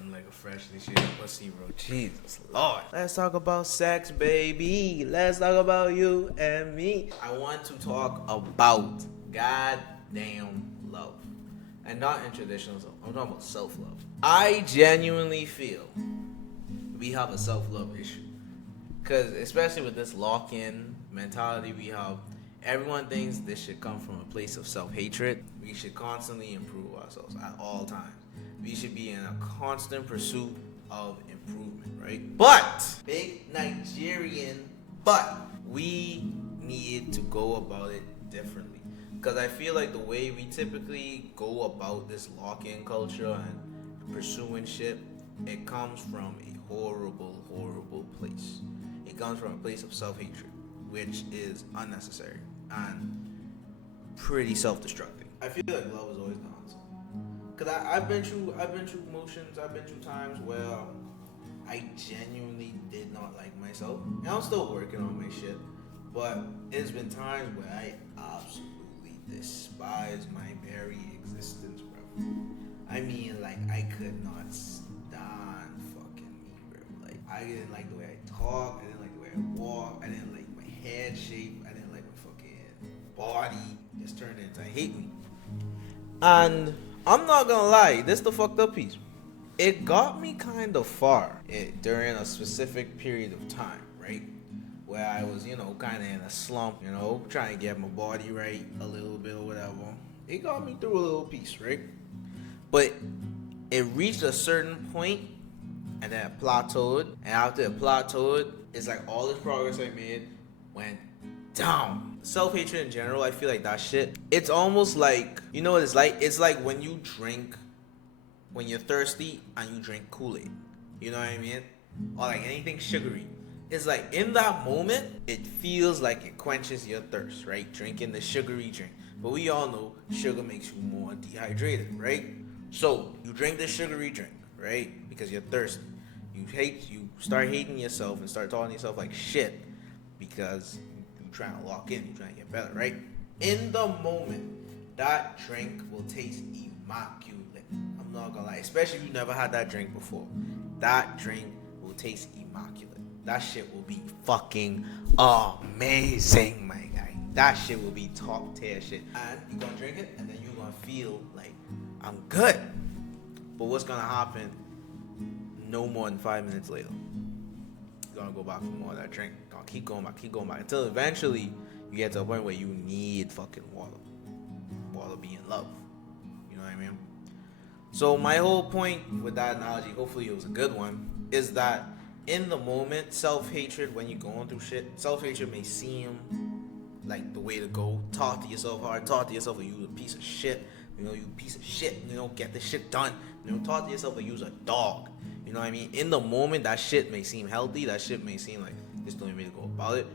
I'm like a freshly shaved pussy, bro. Jesus Lord. Let's talk about sex, baby. Let's talk about you and me. I want to talk about goddamn love. And not in traditional love. I'm talking about self-love. I genuinely feel we have a self-love issue. Because especially with this lock-in mentality we have, everyone thinks this should come from a place of self-hatred. We should constantly improve ourselves at all times. We should be in a constant pursuit of improvement, right? But, big Nigerian, but we need to go about it differently. Because I feel like the way we typically go about this lock-in culture and pursuing shit, it comes from a horrible, horrible place. It comes from a place of self-hatred, which is unnecessary and pretty self-destructing. I feel like love is always the answer. Cause I've been through emotions. I've been through times where I genuinely did not like myself, and I'm still working on my shit. But it's been times where I absolutely despise my very existence, bro. I mean, like I could not stand fucking me, bro. Like I didn't like the way I talk. I didn't like the way I walk. I didn't like my head shape. I didn't like my fucking body. Just turned into hate me. And I'm not gonna lie, this the fucked up piece. It got me kind of far during a specific period of time, right? Where I was, kind of in a slump, trying to get my body right a little bit or whatever. It got me through a little piece, right? But it reached a certain point and then it plateaued. And after it plateaued, it's like all this progress I made went down. Self-hatred in general, I feel like that shit, it's almost like, you know what it's like? It's like when you're thirsty and you drink Kool-Aid. You know what I mean? Or like anything sugary. It's like in that moment, it feels like it quenches your thirst, right? Drinking the sugary drink. But we all know sugar makes you more dehydrated, right? So you drink the sugary drink, right? Because you're thirsty. You start hating yourself and start talking to yourself like shit because you're trying to lock in, you're trying to get better, right? In the moment, that drink will taste immaculate. I'm not gonna lie, especially if you never had that drink before. That drink will taste immaculate. That shit will be fucking amazing, my guy. That shit will be top tier shit. And you're gonna drink it, and then you're gonna feel like, I'm good. But what's gonna happen no more than 5 minutes later? You're gonna go back for more of that drink. You're gonna keep going back, until eventually you get to a point where you need fucking water. Water being love. You know what I mean? So my whole point with that analogy, hopefully it was a good one, is that in the moment, self-hatred, when you're going through shit, self-hatred may seem like the way to go. Talk to yourself hard. Talk to yourself like you a piece of shit. You piece of shit. Get this shit done. Talk to yourself like you's a dog. You know what I mean? In the moment, that shit may seem healthy. That shit may seem like there's no way to go about it.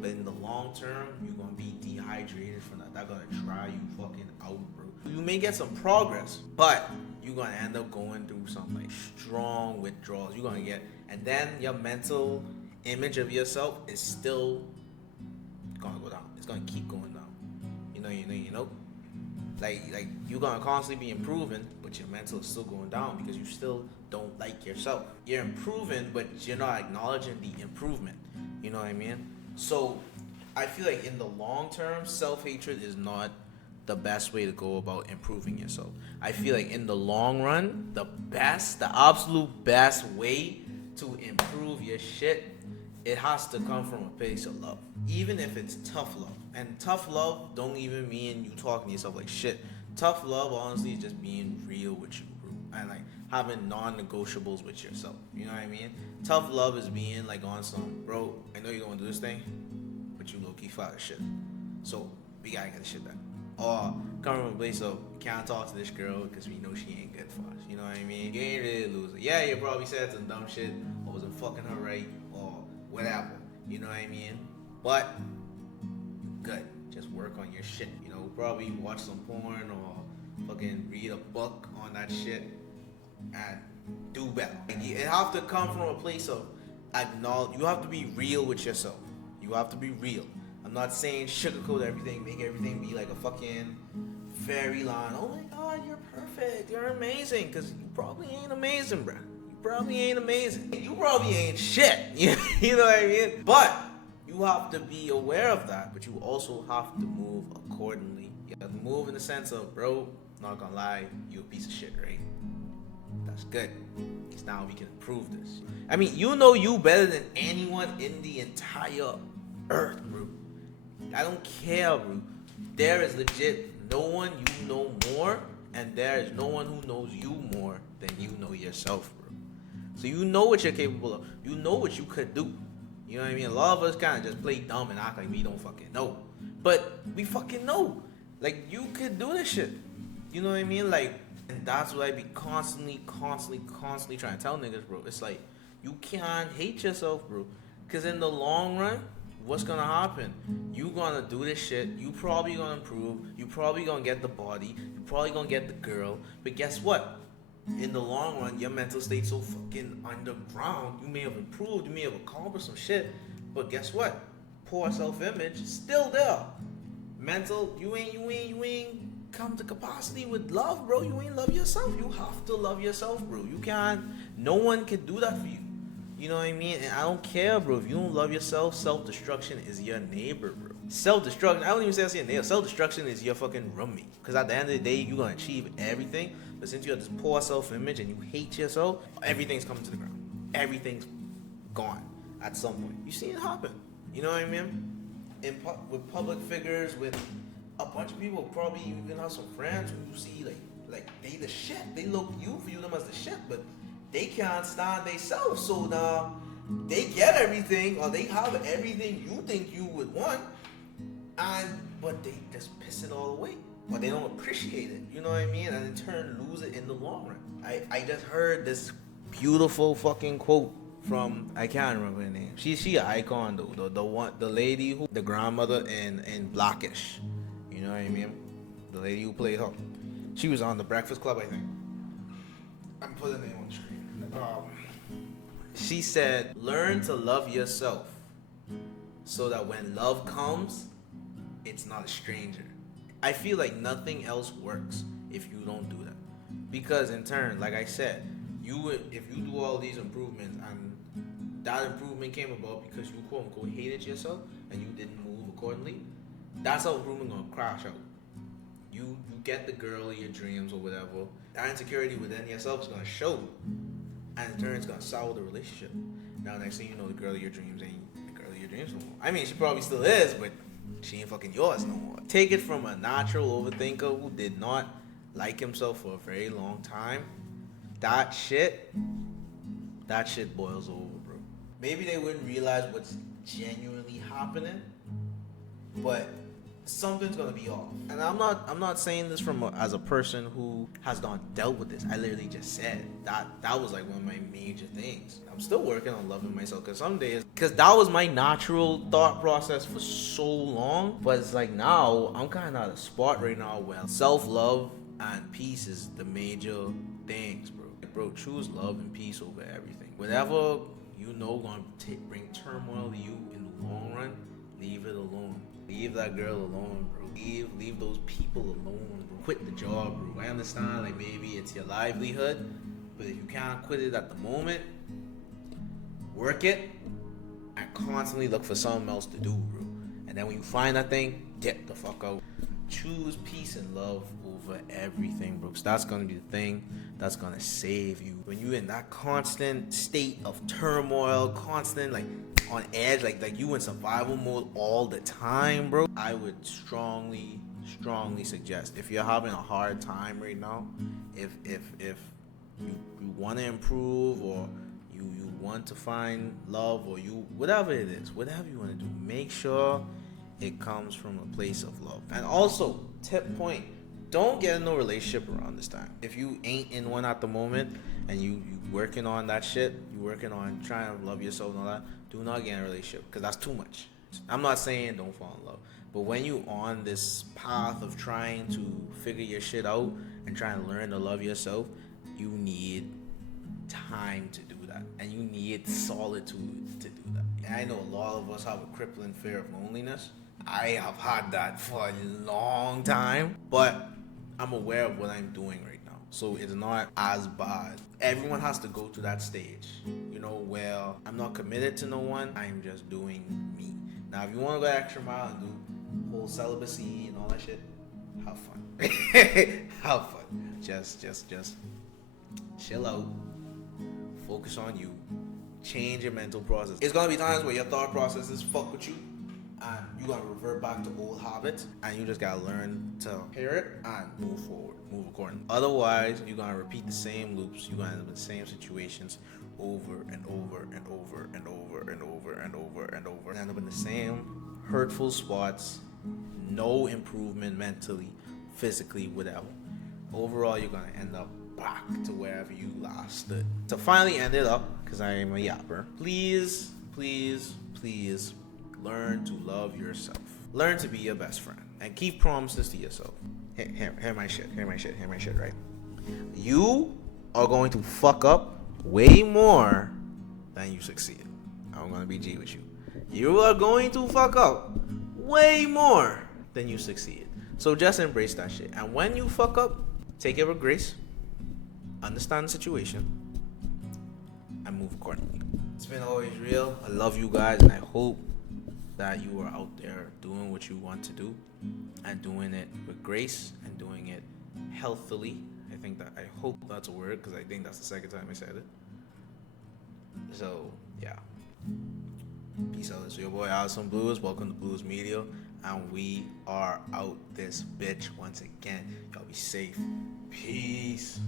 But in the long term, you're going to be dehydrated from that. That's going to dry you fucking out, bro. You may get some progress, but you're going to end up going through some like strong withdrawals. You're going to get, and then your mental image of yourself is still going to go down. It's going to keep going down. You know. Like you're going to constantly be improving, but your mental is still going down because you still don't like yourself. You're improving, but you're not acknowledging the improvement. You know what I mean? So I feel like in the long term, self-hatred is not the best way to go about improving yourself. I feel like in the long run, the absolute best way to improve your shit, it has to come from a place of love. Even if it's tough love. And tough love don't even mean you talking to yourself like shit. Tough love, honestly, is just being real with you, bro. And like having non-negotiables with yourself. You know what I mean? Tough love is being like on some, bro, I know you don't want to do this thing, but you low-key flat as shit. So we gotta get the shit done. Or come from a place of, can't talk to this girl because we know she ain't good for us. You know what I mean? You ain't really a loser. Yeah, you probably said some dumb shit or wasn't fucking her right or whatever. You know what I mean? But good. Just work on your shit. Probably watch some porn or fucking read a book on that shit and do better. It have to come from a place of acknowledge. You have to be real with yourself. You have to be real. I'm not saying sugarcoat everything, make everything be like a fucking fairy line. Oh my god, you're perfect, you're amazing, because you probably ain't amazing, bro. You probably ain't amazing. You probably ain't shit. You know what I mean? But you have to be aware of that, but you also have to move accordingly. You have to move in the sense of, bro, not gonna lie, you a piece of shit, right? That's good. Because now we can improve this. I mean, you know you better than anyone in the entire earth, bro. I don't care, bro. There is legit no one you know more, and there is no one who knows you more than you know yourself, bro. So you know what you're capable of. You know what you could do. You know what I mean? A lot of us kind of just play dumb and act like we don't fucking know. But we fucking know. Like, you could do this shit. You know what I mean? Like, and that's what I be constantly trying to tell niggas, bro. It's like, you can't hate yourself, bro. Because in the long run, what's gonna happen? You gonna do this shit. You probably gonna improve. You probably gonna get the body. You probably gonna get the girl. But guess what? In the long run, your mental state's so fucking underground. You may have improved. You may have accomplished some shit. But guess what? Poor self-image still there. Mental, you ain't come to capacity with love, bro. You ain't love yourself. You have to love yourself, bro. You can't. No one can do that for you. You know what I mean? And I don't care, bro. If you don't love yourself, self-destruction is your neighbor, bro. Self-destruction, I don't even say that's your neighbor. Self-destruction is your fucking roommate. Because at the end of the day, you're going to achieve everything. But since you have this poor self-image and you hate yourself, everything's coming to the ground. Everything's gone at some point. You see it happen. You know what I mean? With public figures, with a bunch of people, probably you even have some friends who you see like they the shit. They view them as the shit, but they can't stand themselves. So now they get everything, or they have everything you think you would want, but they just piss it all away, or they don't appreciate it. You know what I mean? And in turn lose it in the long run. I just heard this beautiful fucking quote from, I can't remember her name. She an icon though. The lady who, the grandmother in Blackish. You know what I mean? The lady who played her. She was on The Breakfast Club, I think. I'm putting her name on the screen. She said, learn to love yourself so that when love comes, it's not a stranger. I feel like nothing else works if you don't do that. Because in turn, like I said, if you do all these improvements and that improvement came about because you quote unquote hated yourself and you didn't move accordingly, that's how improvement gonna crash out. You get the girl of your dreams or whatever. That insecurity within yourself is gonna show, and in turn it's gonna sour the relationship. Now next thing you know, the girl of your dreams ain't the girl of your dreams no more. I mean, she probably still is, but she ain't fucking yours no more. Take it from a natural overthinker who did not like himself for a very long time. That shit boils over, bro. Maybe they wouldn't realize what's genuinely happening, but something's gonna be off. And I'm not saying this as a person who has not dealt with this. I literally just said that was like one of my major things. I'm still working on loving myself, because some days, because that was my natural thought process for so long, but it's like now I'm kind of at a spot right now where self-love and peace is the major things, bro. Bro, choose love and peace over everything. Whatever you know gonna bring turmoil to you in the long run, leave it alone. Leave that girl alone, bro. Leave those people alone, bro. Quit the job, bro. I understand, like, maybe it's your livelihood, but if you can't quit it at the moment, work it and constantly look for something else to do, bro. And then when you find that thing, get the fuck out. Choose peace and love over everything, bro. 'Cause that's gonna be the thing that's gonna save you. When you're in that constant state of turmoil, constant, like, on edge, like you in survival mode all the time, bro, I would strongly suggest, if you're having a hard time right now, if you want to improve, or you want to find love, or whatever it is, whatever you want to do, make sure it comes from a place of love. And also, tip point, don't get in no relationship around this time. If you ain't in one at the moment and you working on that shit, you working on trying to love yourself and all that, do not get in a relationship, because that's too much. I'm not saying don't fall in love, but when you on this path of trying to figure your shit out and trying to learn to love yourself, you need time to do that, and you need solitude to do that. And I know a lot of us have a crippling fear of loneliness. I have had that for a long time, but I'm aware of what I'm doing right now. So it's not as bad. Everyone has to go to that stage. You know, well, I'm not committed to no one. I'm just doing me. Now, if you want to go extra mile and do whole celibacy and all that shit, have fun. Have fun. Just chill out. Focus on you. Change your mental process. It's gonna be times where your thought processes fuck with you, and you gotta revert back to old habits, and you just gotta learn to hear it and move forward, move accordingly. Otherwise, you're gonna repeat the same loops. You're gonna end up in the same situations over and over and over and over and over and over and over, and end up in the same hurtful spots. No improvement mentally, physically, whatever. Overall, you're gonna end up back to wherever you last stood. To finally end it up, because I am a yapper, please learn to love yourself. Learn to be your best friend and keep promises to yourself. Hear my shit, right? You are going to fuck up way more than you succeed. I'm gonna be G with you. You are going to fuck up way more than you succeed. So just embrace that shit. And when you fuck up, take it with grace, understand the situation, and move accordingly. It's been always real. I love you guys, and I hope that you are out there doing what you want to do and doing it with grace and doing it healthily. I hope that's a word, because I think that's the second time I said it. So yeah, peace out. It's your boy Awesome Blues. Welcome to Blues Media, and we are out this bitch once again. Y'all be safe. Peace.